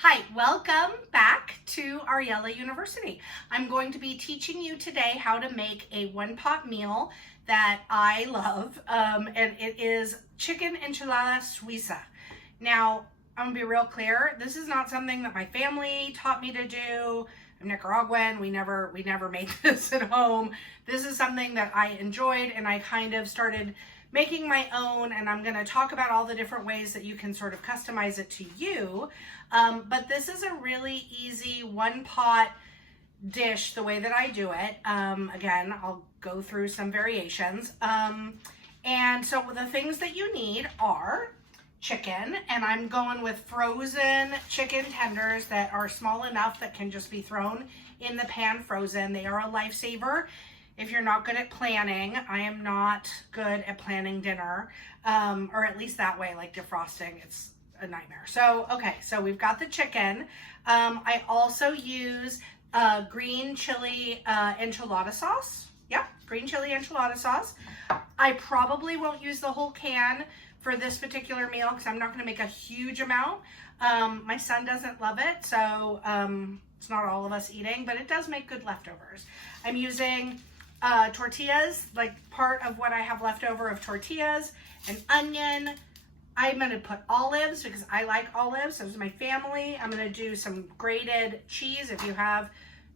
Hi, welcome back to Ariella University. I'm going to be teaching you today how to make a one-pot meal that I love, and it is chicken enchilada Suiza. Now, I'm gonna be real clear. This is not something that my family taught me to do. I'm Nicaraguan. We never made this at home. This is something that I enjoyed, and I kind of started making my own, and I'm going to talk about all the different ways that you can sort of customize it to you. But this is a really easy one-pot dish the way that I do it. Again, I'll go through some variations. And so the things that you need are chicken, and I'm going with frozen chicken tenders that are small enough that can just be thrown in the pan frozen. They are a lifesaver. If you're not good at planning, I am not good at planning dinner, or at least that way, like defrosting, it's a nightmare. So, okay, so we've got the chicken. I also use green chili enchilada sauce. Yep, green chili enchilada sauce. I probably won't use the whole can for this particular meal because I'm not going to make a huge amount. My son doesn't love it, so it's not all of us eating, but it does make good leftovers. I'm using tortillas, like part of what I have left over of tortillas, an onion. I'm going to put olives because I like olives. So this is my family. I'm going to do some grated cheese. If you have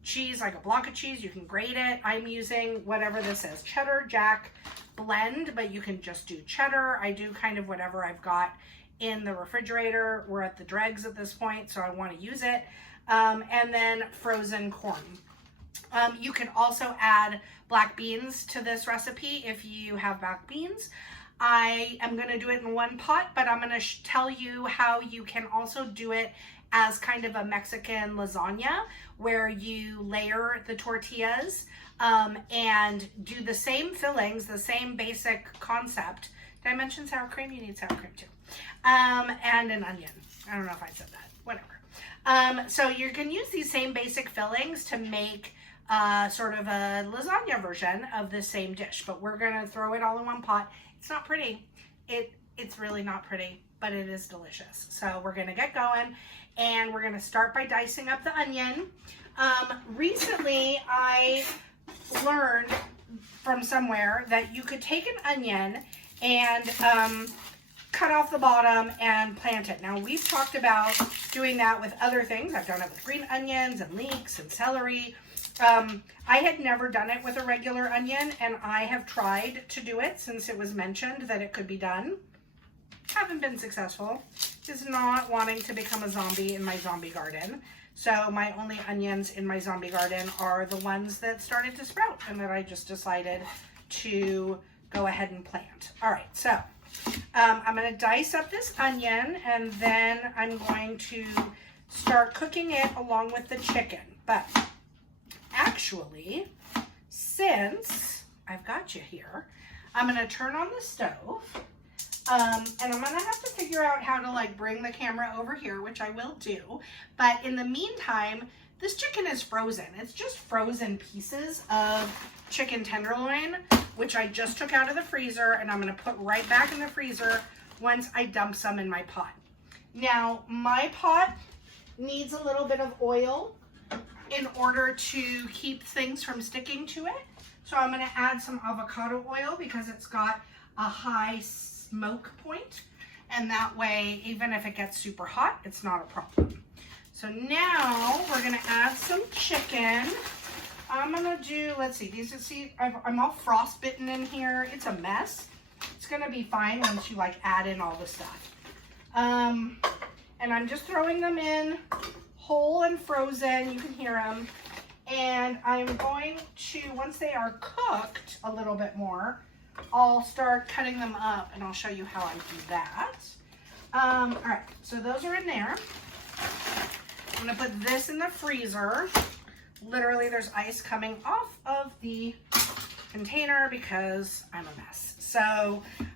cheese, like a block of cheese, you can grate it. I'm using whatever this is, cheddar jack blend, but you can just do cheddar. I do kind of whatever I've got in the refrigerator. We're at the dregs at this point, so I want to use it. And then frozen corn. You can also add black beans to this recipe if you have black beans. I am going to do it in one pot, but I'm going to tell you how you can also do it as kind of a Mexican lasagna where you layer the tortillas and do the same fillings, the same basic concept. Did I mention sour cream? You need sour cream too. And an onion. I don't know if I said that. Whatever. So you can use these same basic fillings to make sort of a lasagna version of the same dish, but we're gonna throw it all in one pot. It's not pretty. It's really not pretty, but it is delicious. So we're gonna get going, and we're gonna start by dicing up the onion. Recently, I learned from somewhere that you could take an onion and cut off the bottom and plant it. Now, we've talked about doing that with other things. I've done it with green onions and leeks and celery. I had never done it with a regular onion, and I have tried to do it since it was mentioned that it could be done. Haven't been successful. Just not wanting to become a zombie in my zombie garden. So my only onions in my zombie garden are the ones that started to sprout and that I just decided to go ahead and plant. All right, so I'm going to dice up this onion, and then I'm going to start cooking it along with the chicken. But actually, since I've got you here, I'm going to turn on the stove, and I'm going to have to figure out how to like bring the camera over here, which I will do. But in the meantime, this chicken is frozen. It's just frozen pieces of chicken tenderloin, which I just took out of the freezer, and I'm going to put right back in the freezer once I dump some in my pot. Now, my pot needs a little bit of oil in order to keep things from sticking to it. So I'm going to add some avocado oil because it's got a high smoke point, and that way, even if it gets super hot, it's not a problem. So now we're going to add some chicken. I'm going to do, let's see, I'm all frostbitten in here. It's a mess. It's going to be fine once you like add in all the stuff. And I'm just throwing them in whole and frozen. You can hear them. And I'm going to, once they are cooked a little bit more, I'll start cutting them up, and I'll show you how I do that. All right, so those are in there. I'm gonna put this in the freezer. Literally, there's ice coming off of the container because I'm a mess. So,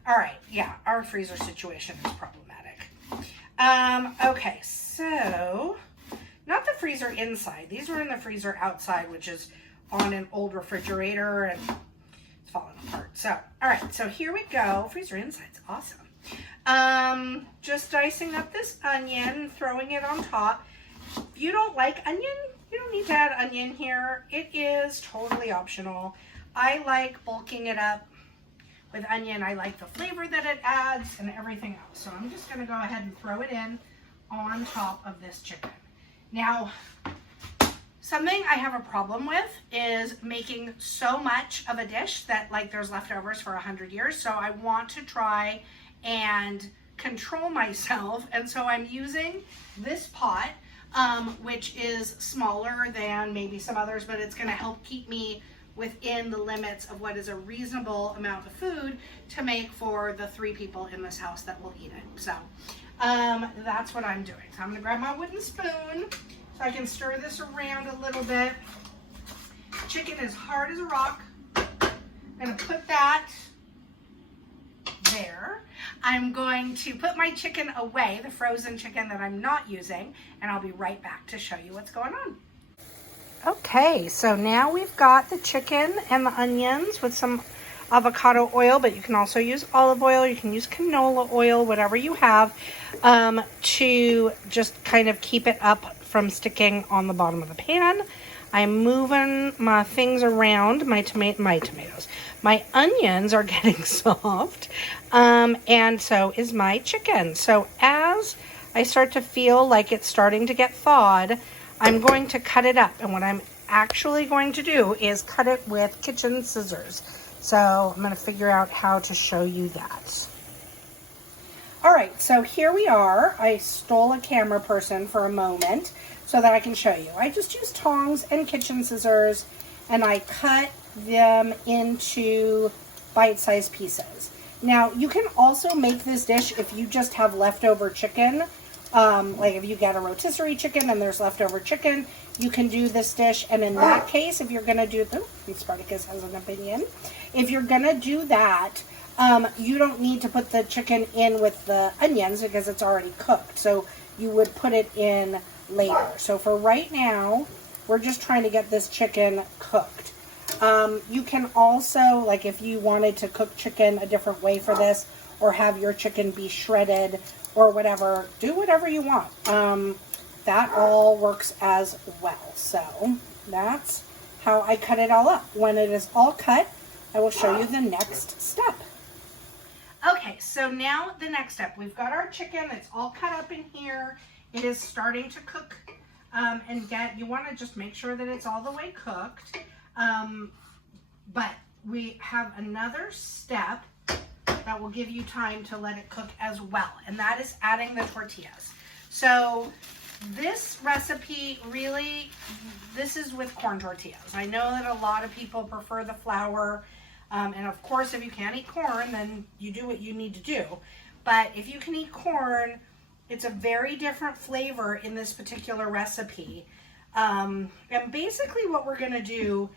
all right, yeah, our freezer situation is problematic. Okay, so not the freezer inside. These were in the freezer outside, which is on an old refrigerator, and it's falling apart. So, all right, so here we go. Freezer inside's awesome. Just dicing up this onion, throwing it on top. If you don't like onion, you don't need to add onion here. It is totally optional. I like bulking it up with onion. I like the flavor that it adds and everything else. So I'm just gonna go ahead and throw it in on top of this chicken. Now, something I have a problem with is making so much of a dish that like there's leftovers for 100 years. So I want to try and control myself. And so I'm using this pot, which is smaller than maybe some others, but it's gonna help keep me within the limits of what is a reasonable amount of food to make for the 3 people in this house that will eat it. So that's what I'm doing. So I'm gonna grab my wooden spoon so I can stir this around a little bit. Chicken is hard as a rock. I'm gonna put that there. I'm going to put my chicken away, the frozen chicken that I'm not using, and I'll be right back to show you what's going on. Okay, so now we've got the chicken and the onions with some avocado oil, but you can also use olive oil, you can use canola oil, whatever you have, to just kind of keep it up from sticking on the bottom of the pan. I'm moving my things around, my tomatoes. My onions are getting soft, and so is my chicken. So as I start to feel like it's starting to get thawed, I'm going to cut it up. And what I'm actually going to do is cut it with kitchen scissors. So I'm going to figure out how to show you that. All right, so here we are. I stole a camera person for a moment so that I can show you. I just use tongs and kitchen scissors, and I cut them into bite-sized pieces. Now, you can also make this dish if you just have leftover chicken. Like if you get a rotisserie chicken and there's leftover chicken, you can do this dish. And in that case, if you're going to do, Spartacus has an opinion. If you're going to do that, you don't need to put the chicken in with the onions because it's already cooked. So you would put it in later. So for right now, we're just trying to get this chicken cooked. You can also, like if you wanted to cook chicken a different way for this, or have your chicken be shredded or whatever, do whatever you want. That all works as well. So that's how I cut it all up. When it is all cut, I will show you the next step. Okay, so now the next step. We've got our chicken. It's all cut up in here. It is starting to cook you want to just make sure that it's all the way cooked. But we have another step that will give you time to let it cook as well, and that is adding the tortillas. So this recipe really, this is with corn tortillas. I know that a lot of people prefer the flour, and of course if you can't eat corn, then you do what you need to do. But if you can eat corn, it's a very different flavor in this particular recipe. And basically what we're gonna do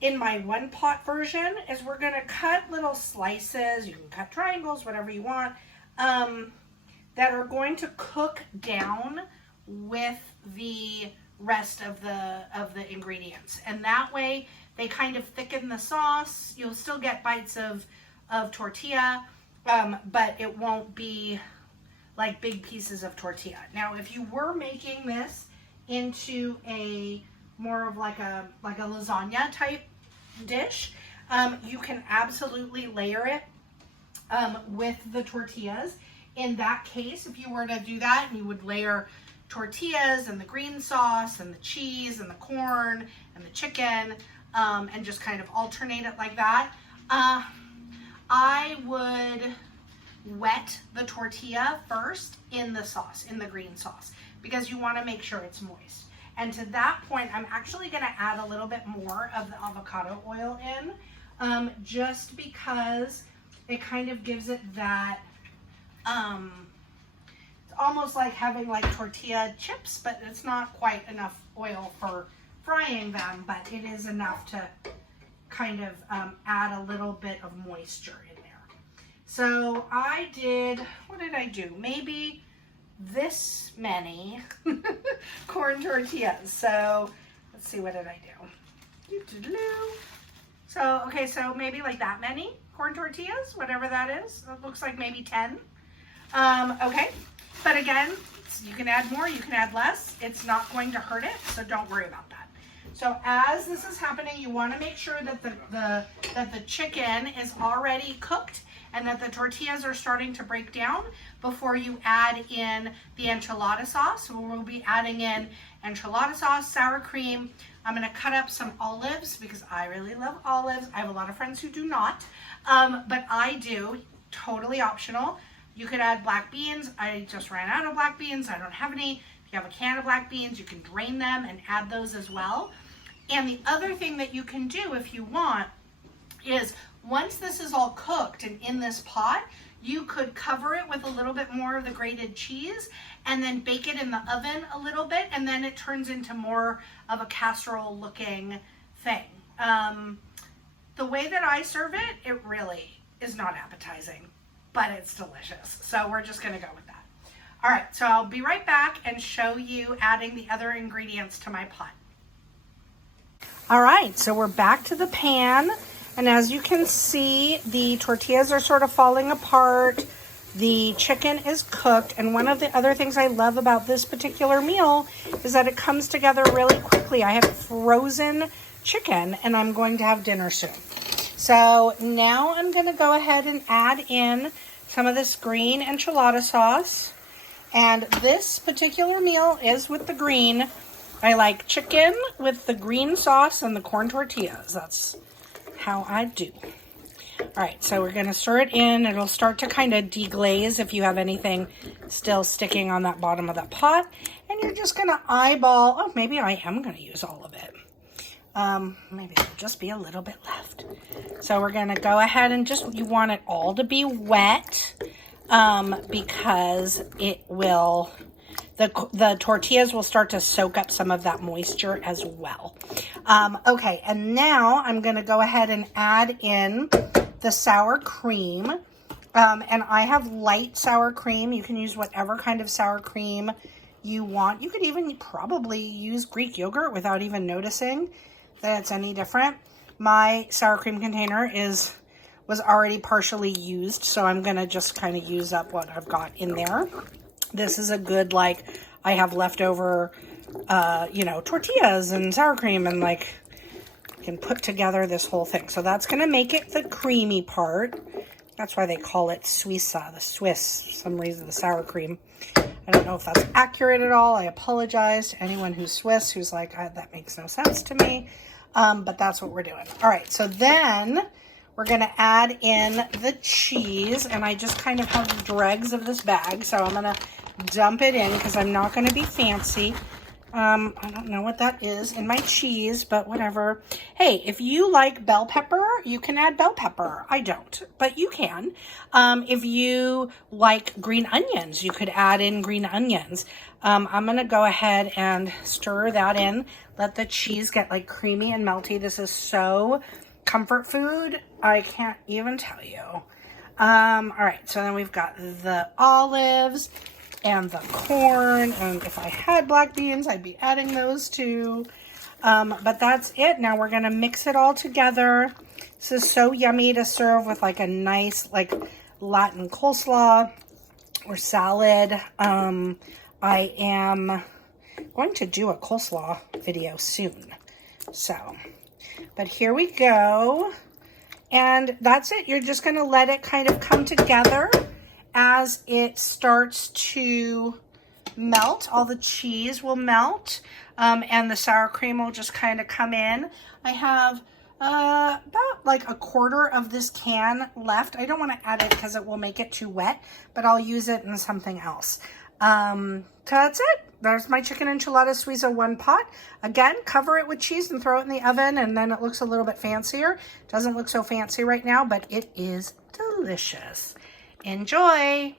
in my one pot version is we're gonna cut little slices, you can cut triangles, whatever you want, that are going to cook down with the rest of the ingredients. And that way they kind of thicken the sauce. You'll still get bites of tortilla, but it won't be like big pieces of tortilla. Now, if you were making this into a more of like a lasagna type dish, you can absolutely layer it with the tortillas. In that case, if you were to do that, you would layer tortillas and the green sauce and the cheese and the corn and the chicken, and just kind of alternate it like that. I would wet the tortilla first in the sauce, in the green sauce, because you want to make sure it's moist. And to that point, I'm actually going to add a little bit more of the avocado oil in, just because it kind of gives it that, it's almost like having like tortilla chips, but it's not quite enough oil for frying them, but it is enough to kind of add a little bit of moisture in there. So I did, what did I do? Maybe this many corn tortillas. So let's see, what did I do? So, okay, so maybe like that many corn tortillas, whatever that is. It looks like maybe 10. Okay, but again, you can add more, you can add less. It's not going to hurt it, so don't worry about that. So as this is happening, you want to make sure that the chicken is already cooked and that the tortillas are starting to break down before you add in the enchilada sauce. So we'll be adding in enchilada sauce, sour cream. I'm going to cut up some olives because I really love olives. I have a lot of friends who do not, but I do. Totally optional. You could add black beans. I just ran out of black beans. I don't have any. If you have a can of black beans, you can drain them and add those as well. And the other thing that you can do if you want is once this is all cooked and in this pot, you could cover it with a little bit more of the grated cheese and then bake it in the oven a little bit, and then it turns into more of a casserole looking thing. The way that I serve it, it really is not appetizing, but it's delicious. So we're just gonna go with that. All right, so I'll be right back and show you adding the other ingredients to my pot. All right, so we're back to the pan. And as you can see, the tortillas are sort of falling apart. The chicken is cooked. And one of the other things I love about this particular meal is that it comes together really quickly. I have frozen chicken and I'm going to have dinner soon. So now I'm going to go ahead and add in some of this green enchilada sauce. And this particular meal is with the green. I like chicken with the green sauce and the corn tortillas. That's how I do. All right, so we're gonna stir it in. It'll start to kind of deglaze if you have anything still sticking on that bottom of that pot. And you're just gonna eyeball, oh, maybe I am gonna use all of it. Maybe there'll just be a little bit left. So we're gonna go ahead and you want it all to be wet because it will, the tortillas will start to soak up some of that moisture as well. Okay, and now I'm going to go ahead and add in the sour cream. And I have light sour cream. You can use whatever kind of sour cream you want. You could even probably use Greek yogurt without even noticing that it's any different. My sour cream container was already partially used, so I'm going to just kind of use up what I've got in there. This is a good, like, I have leftover, tortillas and sour cream and, like, can put together this whole thing. So that's going to make it the creamy part. That's why they call it Suiza, the Swiss, for some reason, the sour cream. I don't know if that's accurate at all. I apologize to anyone who's Swiss who's like, that makes no sense to me. But that's what we're doing. All right, so then we're going to add in the cheese. And I just kind of have dregs of this bag. So I'm going to dump it in because I'm not going to be fancy. I don't know what that is in my cheese, but whatever. Hey, if you like bell pepper, you can add bell pepper. I don't, but you can. If you like green onions, you could add in green onions. I'm going to go ahead and stir that in. Let the cheese get like creamy and melty. This is so comfort food. I can't even tell you. All right, so then we've got the olives and the corn, and if I had black beans, I'd be adding those too. But that's it. Now we're gonna mix it all together. This is so yummy to serve with like a nice like Latin coleslaw or salad. I am going to do a coleslaw video soon. So, but here we go. And that's it. You're just gonna let it kind of come together. As it starts to melt, all the cheese will melt, and the sour cream will just kind of come in. I have about like a quarter of this can left. I don't want to add it because it will make it too wet, but I'll use it in something else. So that's it. There's my chicken enchilada Suiza one pot. Again, cover it with cheese and throw it in the oven, and then it looks a little bit fancier. Doesn't look so fancy right now, but it is delicious. Enjoy!